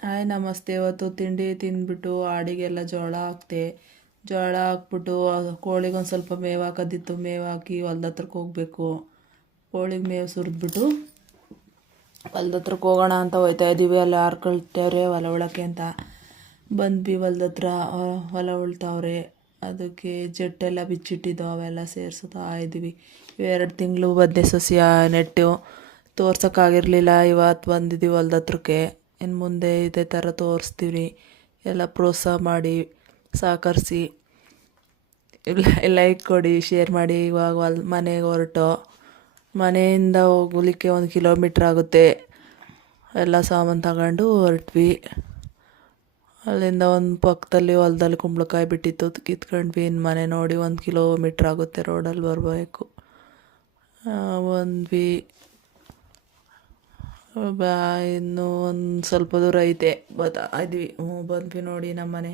Hi ನಮಸ್ತೆ. ಇವತ್ತು ತಿಂಡಿ ತಿಂದ್ಬಿಟ್ಟು ಆಡಿಗೆಲ್ಲ ಜೋಳ ಹಾಕ್ತೆ. ಜೋಳ ಹಾಕ್ಬಿಟ್ಟು ಕೋಳಿಗೊಂದು ಸ್ವಲ್ಪ ಮೇವು ಹಾಕೋದಿತ್ತು. ಮೇವು ಹಾಕಿ ಹೊಲ್ದ ಹತ್ರಕ್ಕೆ ಹೋಗ್ಬೇಕು. ಕೋಳಿಗೆ ಮೇವು ಸುರಿದ್ಬಿಟ್ಟು ಹೊಲ್ದ ಹತ್ರಕ್ಕೆ ಹೋಗೋಣ ಅಂತ ಹೋಯ್ತಾ ಇದ್ದೀವಿ. ಅಲ್ಲಿ ಯಾರು ಕಳ್ತವ್ರೆ ಹೊಲ ಉಳಕ್ಕೆ ಅಂತ ಬಂದ್ವಿ. ಹೊಲ್ದ ಹತ್ರ ಹೊಲ ಉಳ್ತಾವ್ರೆ. ಅದಕ್ಕೆ ಜಟ್ಟೆಲ್ಲ ಬಿಚ್ಚಿಟ್ಟಿದ್ದು ಅವೆಲ್ಲ ಸೇರಿಸ್ತಾ ಇದ್ದೀವಿ. 2 ತಿಂಗಳು ಬದನೆ ಸಸ್ಯ ನೆಟ್ಟು ತೋರ್ಸೋಕ್ಕಾಗಿರಲಿಲ್ಲ. ಇವತ್ತು ಬಂದಿದ್ದೀವಿ ಹೊಲ್ದ ಹತ್ರಕ್ಕೆ. ಇನ್ನು ಮುಂದೆ ಇದೇ ಥರ ತೋರಿಸ್ತೀವಿ. ಎಲ್ಲ ಪ್ರೋತ್ಸಾಹ ಮಾಡಿ ಸಹಕರಿಸಿ, ಲೈಕ್ ಕೊಡಿ, ಶೇರ್ ಮಾಡಿ. ಇವಾಗ ಮನೆಗೆ ಹೊರಟು ಮನೆಯಿಂದ ಹೋಗ್ಲಿಕ್ಕೆ 1 ಕಿಲೋಮೀಟ್ರ್ ಆಗುತ್ತೆ. ಎಲ್ಲ ಸಾಮಾನು ತಗೊಂಡು ಹೊರಟ್ವಿ. ಅಲ್ಲಿಂದ ಒಂದು ಪಕ್ಕದಲ್ಲಿ ಹೊಲದಲ್ಲಿ ಕುಂಬಳಕಾಯಿ ಬಿಟ್ಟಿತ್ತು, ಕಿತ್ಕೊಂಡ್ವಿ. ಇನ್ನು ಮನೆ ನೋಡಿ 1 ಕಿಲೋಮೀಟ್ರ್ ಆಗುತ್ತೆ. ರೋಡಲ್ಲಿ ಬರಬೇಕು. ಬಂದ್ವಿ. ಇನ್ನೂ ಒಂದು ಸ್ವಲ್ಪ ದೂರ ಐತೆ. ಬರ್ತಾ ಇದ್ವಿ. ಬಂದ್ವಿ ನೋಡಿ ನಮ್ಮ ಮನೆ.